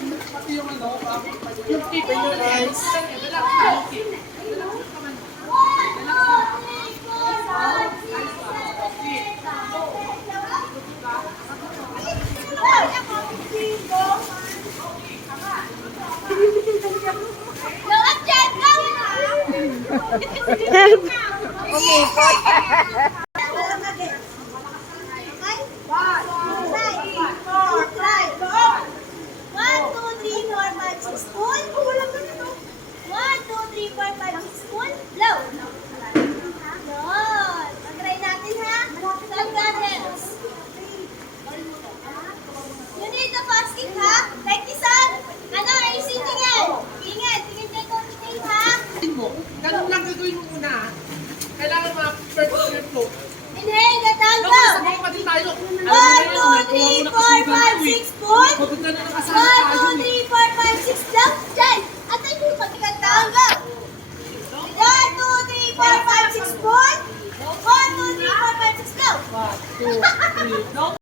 Pati yung ano, yung keep in your eyes. Ganun lang gagawin mo muna. Kailangan ma-first your flow. Inhale, natanggal. Sabay pa din tayo. 1, 2, 3, 4, 5, 6, spoon. 1, 2, 3, 4, 5, 6, lang. Diyan. Atay mo, pagkatanggal. 1, 2, 3, 4, 5, 6, spoon. 1, 2, 3, 4, 5, 6, go. 1, 2, 3, no?